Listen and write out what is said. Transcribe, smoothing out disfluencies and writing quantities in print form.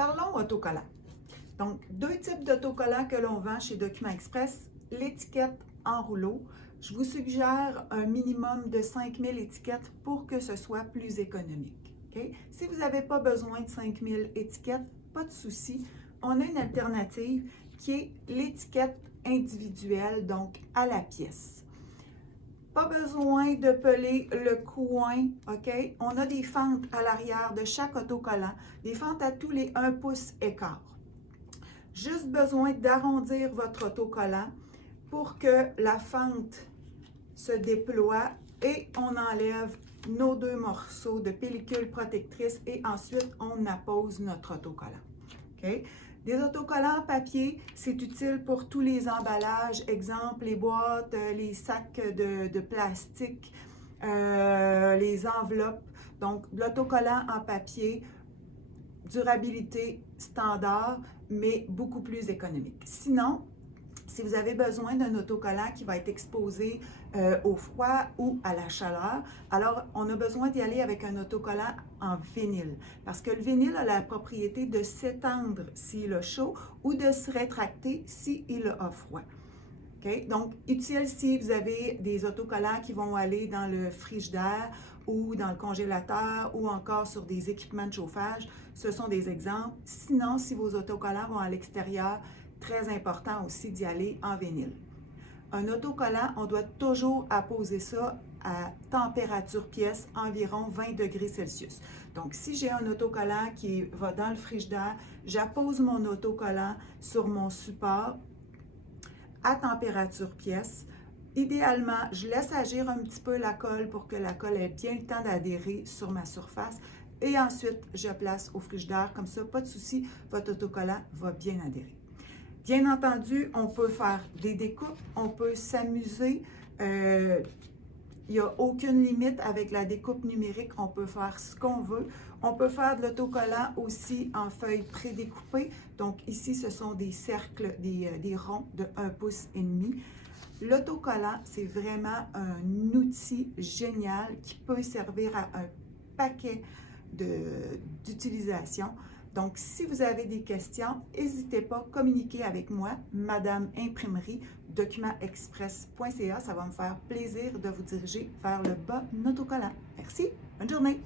Parlons autocollant. Donc, deux types d'autocollants que l'on vend chez Documents Express. L'étiquette en rouleau. Je vous suggère un minimum de 5000 étiquettes pour que ce soit plus économique. Okay? Si vous n'avez pas besoin de 5000 étiquettes, pas de souci. On a une alternative qui est l'étiquette individuelle, donc à la pièce. Pas besoin de peler le coin, OK? On a des fentes à l'arrière de chaque autocollant, des fentes à tous les 1 pouce écart. Juste besoin d'arrondir votre autocollant pour que la fente se déploie et on enlève nos deux morceaux de pellicule protectrice et ensuite on appose notre autocollant. OK? Des autocollants en papier, c'est utile pour tous les emballages, exemple les boîtes, les sacs de plastique, les enveloppes. Donc, l'autocollant en papier, durabilité standard, mais beaucoup plus économique. Sinon, si vous avez besoin d'un autocollant qui va être exposé au froid ou à la chaleur, alors on a besoin d'y aller avec un autocollant en vinyle. Parce que le vinyle a la propriété de s'étendre s'il a chaud ou de se rétracter s'il a froid. Okay? Donc, utile si vous avez des autocollants qui vont aller dans le frigidaire ou dans le congélateur ou encore sur des équipements de chauffage. Ce sont des exemples. Sinon, si vos autocollants vont à l'extérieur, très important aussi d'y aller en vinyle. Un autocollant, on doit toujours apposer ça à température pièce, environ 20 degrés Celsius. Donc, si j'ai un autocollant qui va dans le frigidaire, j'appose mon autocollant sur mon support à température pièce. Idéalement, je laisse agir un petit peu la colle pour que la colle ait bien le temps d'adhérer sur ma surface. Et ensuite, je place au frigidaire. Comme ça, pas de souci, votre autocollant va bien adhérer. Bien entendu, on peut faire des découpes, on peut s'amuser. Il n'y a aucune limite avec la découpe numérique. On peut faire ce qu'on veut. On peut faire de l'autocollant aussi en feuilles prédécoupées. Donc ici, ce sont des cercles, des ronds de 1 pouce et demi. L'autocollant, c'est vraiment un outil génial qui peut servir à un paquet d'utilisations. Donc, si vous avez des questions, n'hésitez pas à communiquer avec moi, Madame Imprimerie, documentexpress.ca. Ça va me faire plaisir de vous diriger vers le bon autocollant. Merci, bonne journée!